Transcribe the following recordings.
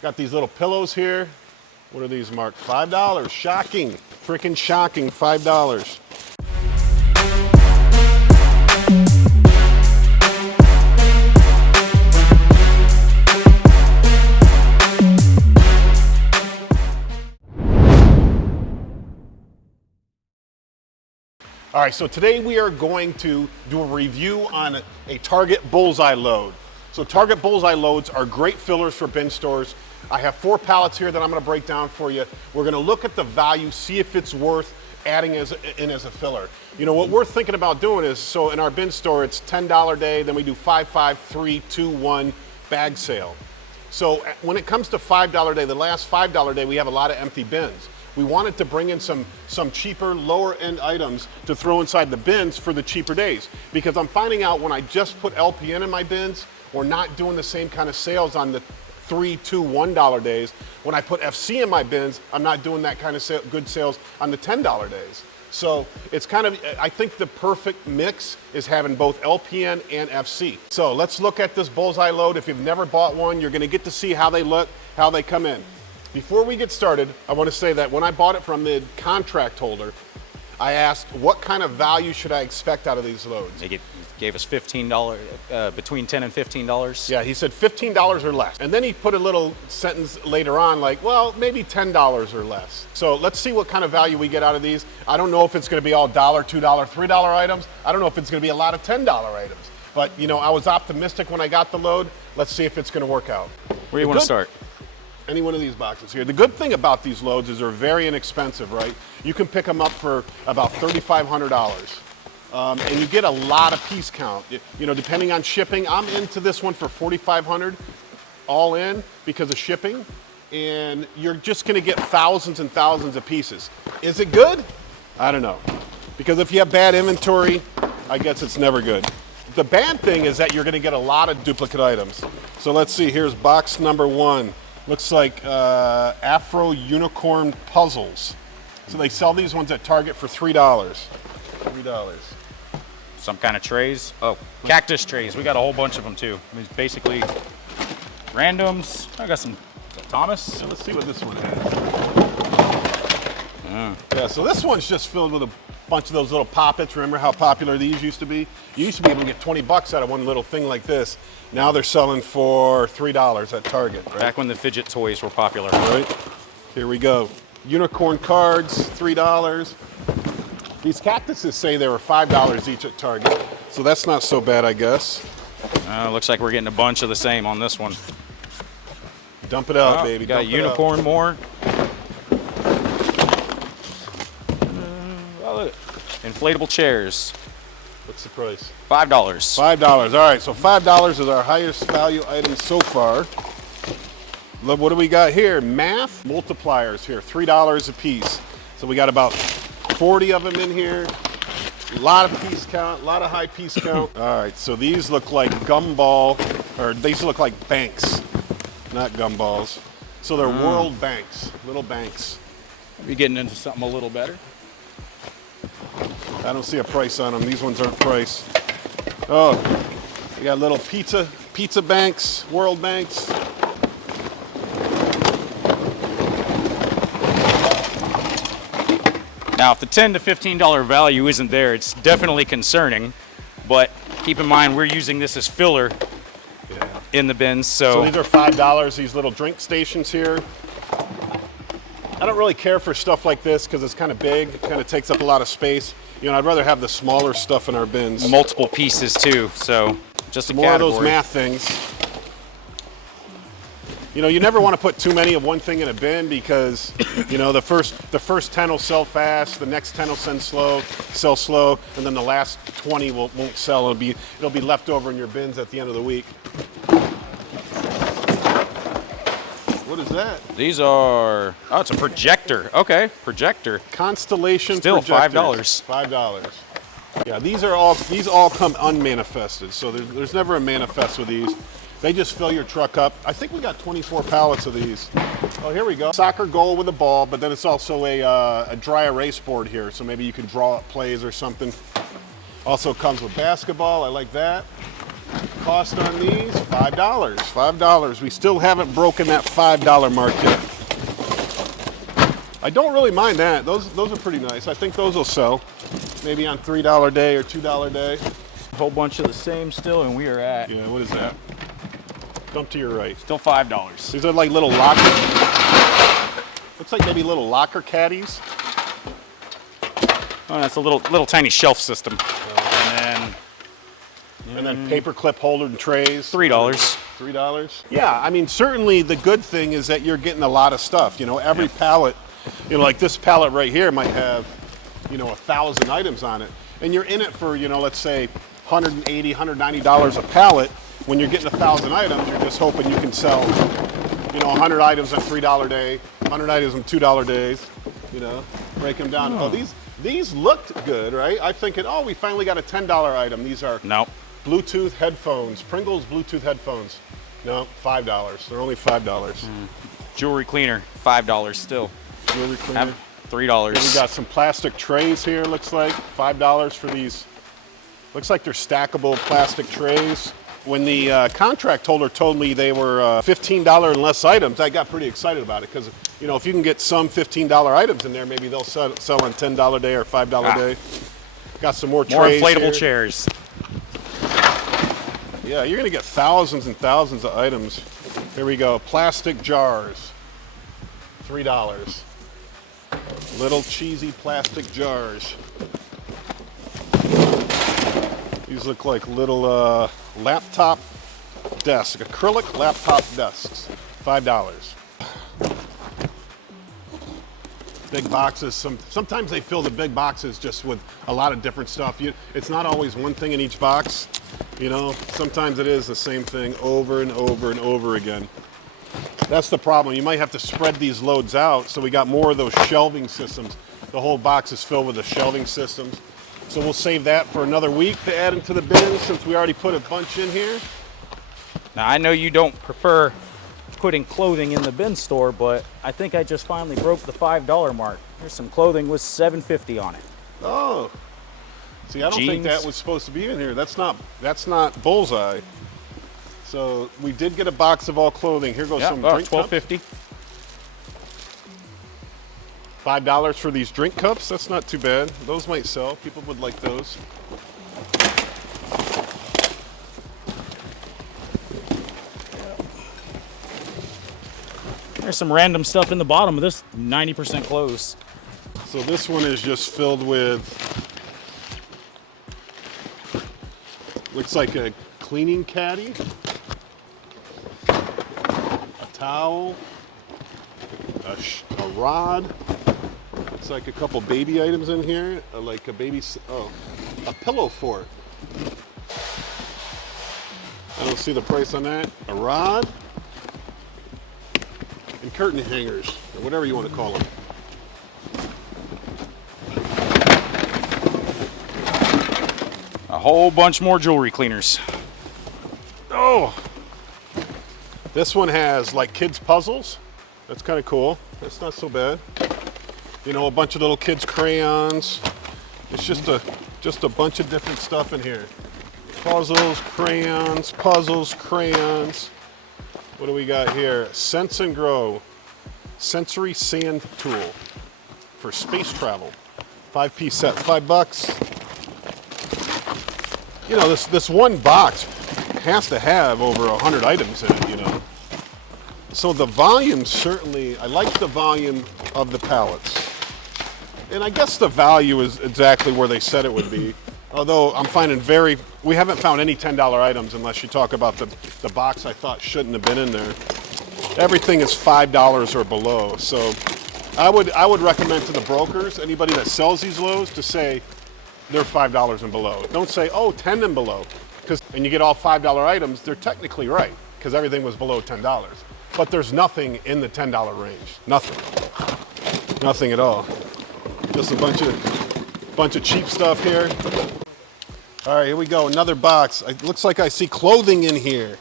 Got these little pillows here. What are these marked? $5. Shocking. Freaking shocking. $5. All right, so today we are going to do a review on a Target Bullseye Load. So Target Bullseye Loads are great fillers for bin stores. I have 4 pallets here that I'm gonna break down for you. We're gonna look at the value, see if it's worth adding in as a filler. You know, what we're thinking about doing is, so in our bin store, it's $10 a day, then we do 5, 5, 3, 2, 1 bag sale. So when it comes to $5 a day, the last $5 a day, we have a lot of empty bins. We wanted to bring in some cheaper, lower end items to throw inside the bins for the cheaper days. Because I'm finding out when I just put LPN in my bins, we're not doing the same kind of sales on the $3, $2, $1 days. When I put FC in my bins, I'm not doing that kind of good sales on the $10 days. So it's kind of, I think the perfect mix is having both LPN and FC. So let's look at this Bullseye Load. If you've never bought one, you're gonna get to see how they look, how they come in. Before we get started, I want to say that when I bought it from the contract holder, I asked what kind of value should I expect out of these loads. He gave us $15, between $10 and $15. Yeah, he said $15 or less. And then he put a little sentence later on like, well, maybe $10 or less. So let's see what kind of value we get out of these. I don't know if it's going to be all $1, $2, $3 items. I don't know if it's going to be a lot of $10 items. But you know, I was optimistic when I got the load. Let's see if it's going to work out. Where do you want to start? Any one of these boxes here. The good thing about these loads is they're very inexpensive, right? You can pick them up for about $3,500. And you get a lot of piece count. You know, depending on shipping, I'm into this one for $4,500 all in because of shipping. And you're just gonna get thousands and thousands of pieces. Is it good? I don't know. Because if you have bad inventory, I guess it's never good. The bad thing is that you're gonna get a lot of duplicate items. So let's see, here's box number 1. Looks like Afro Unicorn Puzzles. So they sell these ones at Target for $3. $3. Some kind of trays. Oh, cactus trays. We got a whole bunch of them too. I mean, it's basically randoms. I got some, is that Thomas? Yeah, let's see what this one has. Yeah, so this one's just filled with a bunch of those little poppets. Remember how popular these used to be? You used to be able to get 20 bucks out of one little thing like this. Now they're selling for $3 at Target, right? Back when the fidget toys were popular. Right, here we go. Unicorn cards, $3. These cactuses say they were $5 each at Target, so that's not so bad, I guess. Looks like we're getting a bunch of the same on this one. Dump it out, baby. Got a unicorn more. Inflatable chairs. What's the price? $5. $5. All right, so $5 is our highest value item so far. Look, what do we got here? Math multipliers here, $3 a piece. So we got about 40 of them in here. A lot of piece count, a lot of high piece count. All right, so these look like gumball, or these look like banks, not gumballs. So they're world banks, little banks. We're getting into something a little better. I don't see a price on them. These ones aren't priced. Oh, we got little pizza banks, world banks. Now, if the $10 to $15 value isn't there, it's definitely concerning. But keep in mind, we're using this as filler in the bins. So these are $5. These little drink stations here. I don't really care for stuff like this because it's kind of big. It kind of takes up a lot of space. You know, I'd rather have the smaller stuff in our bins. Multiple pieces too, so just a more category. of those math things. You know, you never want to put too many of one thing in a bin because, you know, the first 10 will sell fast, the next 10 will sell slow, and then the last 20 won't sell. It'll be left over in your bins at the end of the week. What is that? These are, oh, it's a projector. Okay, projector. Constellation Still projectors. $5. $5. Yeah, these all come unmanifested, so there's never a manifest with these. They just fill your truck up. I think we got 24 pallets of these. Oh, here we go. Soccer goal with a ball, but then it's also a dry erase board here, so maybe you can draw up plays or something. Also comes with basketball. I like that. Cost on these, $5. $5. We still haven't broken that $5 mark yet. I don't really mind that. Those are pretty nice. I think those will sell. Maybe on $3 day or $2 day. A whole bunch of the same still, and we are at, Yeah, what is that? Dump to your right. still $5. These are like little locker. Looks like maybe little locker caddies. Oh, that's a little tiny shelf system. And then paper clip holder and trays. $3. $3. Yeah, I mean, certainly the good thing is that you're getting a lot of stuff. You know, every pallet, you know, like this pallet right here might have, you know, 1,000 items on it. And you're in it for, you know, let's say $180, $190 a pallet. When you're getting 1,000 items, you're just hoping you can sell, you know, 100 items on $3 day, 100 items on $2 days, you know, break them down. Oh, these looked good, right? I think we finally got a $10 item. These are Bluetooth headphones, Pringles Bluetooth headphones. No, $5. They're only $5. Jewelry cleaner, $5 still. Jewelry cleaner. $3. We got some plastic trays here, looks like. $5 for these. Looks like they're stackable plastic trays. When the contract holder told me they were $15 and less items, I got pretty excited about it because, you know, if you can get some $15 items in there, maybe they'll sell on $10 day or $5 day. Got some more trays. More inflatable here. chairs. Yeah, you're gonna get thousands and thousands of items. Here we go, plastic jars, $3. Little cheesy plastic jars. These look like little laptop desks, acrylic laptop desks, $5. Big boxes, sometimes they fill the big boxes just with a lot of different stuff. It's not always one thing in each box. You know, sometimes it is the same thing over and over and over again. That's the problem. You might have to spread these loads out, so we got more of those shelving systems. The whole box is filled with the shelving systems. So we'll save that for another week to add into the bin since we already put a bunch in here. Now, I know you don't prefer putting clothing in the bin store, but I think I just finally broke the $5 mark. Here's some clothing with $7.50 on it. Oh. See, I don't think that was supposed to be in here. That's not Bullseye. So we did get a box of all clothing. Here goes some drink cups. $12.50. $5 for these drink cups. That's not too bad. Those might sell. People would like those. There's some random stuff in the bottom of this 90% clothes. So this one is just filled with, looks like a cleaning caddy, a towel, a rod. Looks like a couple baby items in here, like a a pillow fort. I don't see the price on that. A rod and curtain hangers, or whatever you want to call them. A whole bunch more jewelry cleaners. Oh, this one has like kids puzzles. That's kind of cool. That's not so bad. You know, a bunch of little kids crayons. It's just a bunch of different stuff in here. Puzzles, crayons, What do we got here? Sense and Grow sensory sand tool for space travel. 5-piece set, $5. You know, this one box has to have over 100 items in it, you know. So the volume certainly, I like the volume of the pallets. And I guess the value is exactly where they said it would be. Although I'm finding we haven't found any $10 items unless you talk about the box I thought shouldn't have been in there. Everything is $5 or below. So I would recommend to the brokers, anybody that sells these loads, to say they're $5 and below. Don't say, oh, 10 and below. And you get all $5 items, they're technically right, because everything was below $10. But there's nothing in the $10 range. Nothing. Nothing at all. Just a bunch of cheap stuff here. All right, here we go, another box. It looks like I see clothing in here.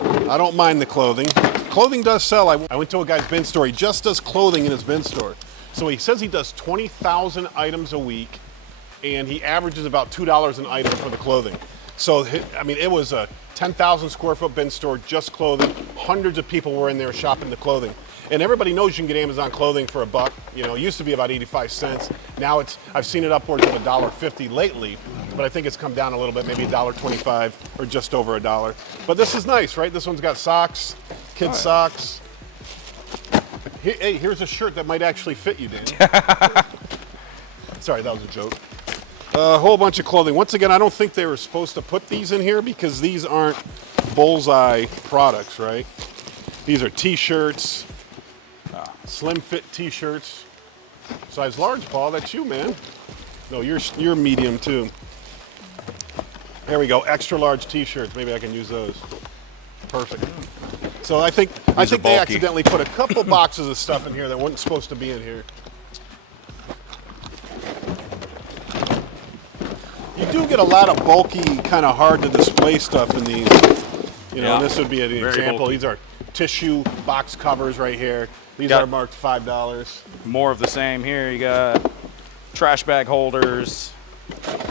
I don't mind the clothing. Clothing does sell. I went to a guy's bin store. He just does clothing in his bin store. So he says he does 20,000 items a week, and he averages about $2 an item for the clothing. So, I mean, it was a 10,000 square foot bin store, just clothing. Hundreds of people were in there shopping the clothing. And everybody knows you can get Amazon clothing for $1. You know, it used to be about 85 cents. Now I've seen it upwards of $1.50 lately, but I think it's come down a little bit, maybe $1.25 or just over $1. But this is nice, right? This one's got socks, kids' socks. Hey, here's a shirt that might actually fit you, Danny. Sorry, that was a joke. A whole bunch of clothing. Once again, I don't think they were supposed to put these in here because these aren't Bullseye products, right? These are t-shirts, slim fit t-shirts. Size large, Paul, that's you, man. No, you're medium too. There we go, extra large t-shirts. Maybe I can use those. Perfect. So I think they accidentally put a couple boxes of stuff in here that wasn't supposed to be in here. You do get a lot of bulky, kind of hard to display stuff in these. You know, this would be an example. Bulky. These are tissue box covers right here. These are marked $5. More of the same here. You got trash bag holders,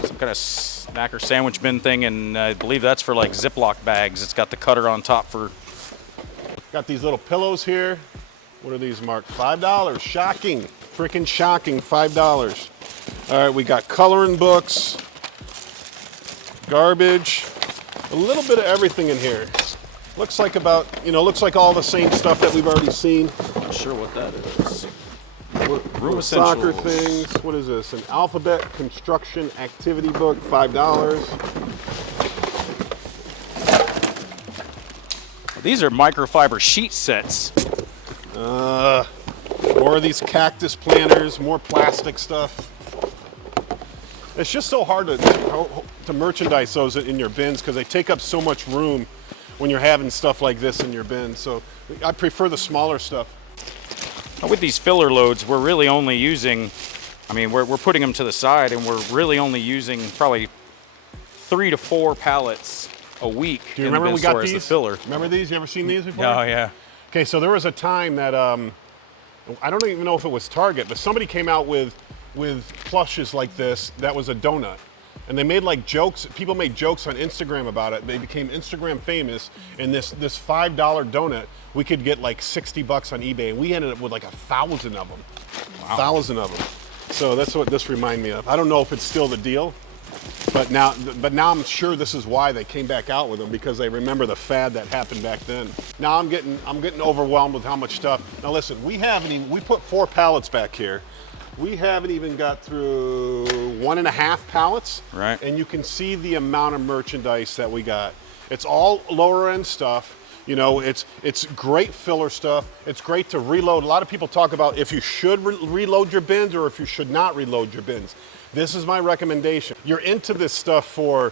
some kind of snack or sandwich bin thing, and I believe that's for like Ziploc bags. It's got the cutter on top for. Got these little pillows here. What are these marked? $5. Shocking. Freaking shocking. $5. All right, we got coloring books, garbage, a little bit of everything in here. Looks like looks like all the same stuff that we've already seen. Not sure what that is. Room soccer things. What is this? An alphabet construction activity book, $5. These are microfiber sheet sets. More of these cactus planters, more plastic stuff. It's just so hard to merchandise those in your bins because they take up so much room when you're having stuff like this in your bin. So I prefer the smaller stuff. With these filler loads, we're really only using, I mean, we're putting them to the side and we're really only using probably 3 to 4 pallets a week. Do you remember we got these? The filler. Remember these? You ever seen these before? Oh, yeah. Okay, so there was a time that, I don't even know if it was Target, but somebody came out with plushes like this that was a donut. And they made like jokes, people made jokes on Instagram about it. They became Instagram famous, and this $5 donut, we could get like 60 bucks on eBay, and we ended up with like 1,000 of them. Wow. 1,000 of them. So that's what this reminded me of. I don't know if it's still the deal, but now I'm sure this is why they came back out with them, because they remember the fad that happened back then. Now I'm getting overwhelmed with how much stuff. Now listen, we put 4 pallets back here. We haven't even got through 1.5 pallets. Right. And you can see the amount of merchandise that we got. It's all lower end stuff. You know, it's great filler stuff. It's great to reload. A lot of people talk about if you should reload your bins or if you should not reload your bins. This is my recommendation. You're into this stuff for,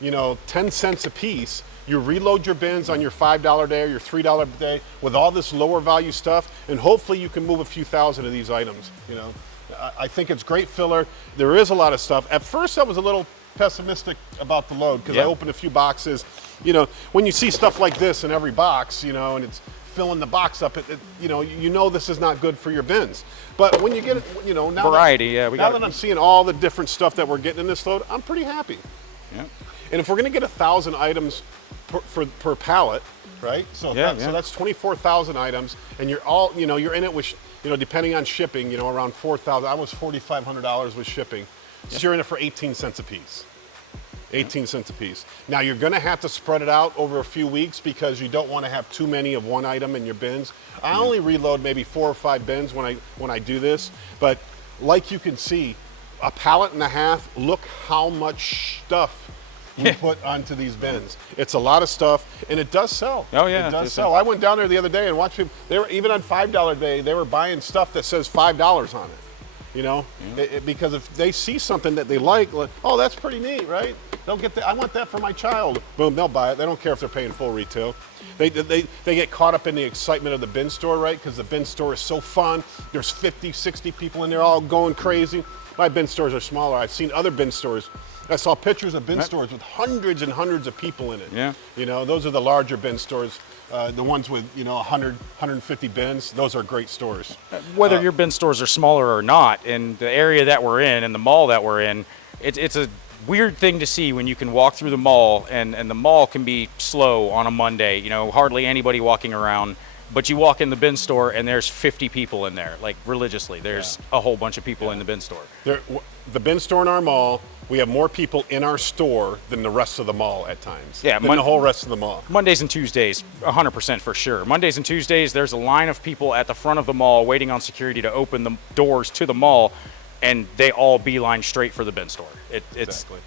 10 cents a piece. You reload your bins on your $5 day or your $3 day with all this lower value stuff, and hopefully you can move a few thousand of these items, I think it's great filler. There is a lot of stuff. At first I was a little pessimistic about the load because I opened a few boxes. When you see stuff like this in every box, and it's filling the box up, this is not good for your bins. But when you get it, now variety, now that I'm seeing all the different stuff that we're getting in this load, I'm pretty happy. Yeah. And if we're gonna get 1,000 items per pallet, right? So that's 24,000 items, and you're all, you're in it with, depending on shipping, around 4,000. I was $4,500 with shipping. So you're in it for 18 cents a piece. 18 cents a piece. Now you're gonna have to spread it out over a few weeks because you don't want to have too many of one item in your bins. I only reload maybe 4 or 5 bins when I do this, but like you can see, a pallet and a half, look how much stuff we put onto these bins. It's a lot of stuff, and it does sell. Oh yeah, it does sell. I went down there the other day and watched people. They were even on $5 day. They were buying stuff that says $5 on it. Because if they see something that they like, oh, that's pretty neat, right? They'll get that. I want that for my child. Boom, they'll buy it. They don't care if they're paying full retail. They get caught up in the excitement of the bin store, right? Because the bin store is so fun. There's 50, 60 people in there all going crazy. My bin stores are smaller. I've seen other bin stores. I saw pictures of bin stores with hundreds and hundreds of people in it. Yeah. Those are the larger bin stores. The ones with 100, 150 bins, those are great stores. Whether your bin stores are smaller or not, in the area that we're in and the mall that we're in, it's a weird thing to see when you can walk through the mall, and the mall can be slow on a Monday, you know, hardly anybody walking around, but you walk in the bin store and there's 50 people in there, like religiously. There's a whole bunch of people in the bin store. The bin store in our mall, we have more people in our store than the rest of the mall at times. Yeah, than the whole rest of the mall. Mondays and Tuesdays, 100% for sure. Mondays and Tuesdays, there's a line of people at the front of the mall waiting on security to open the doors to the mall, and they all beeline straight for the bin store. It's exactly.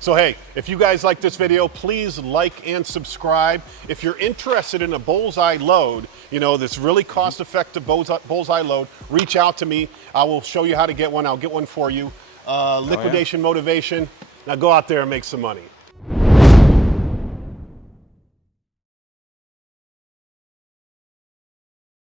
So hey, if you guys like this video, please like and subscribe. If you're interested in a Bullseye load, you know, this really cost-effective Bullseye load, reach out to me. I will show you how to get one. I'll get one for you. Liquidation motivation. Now go out there and make some money.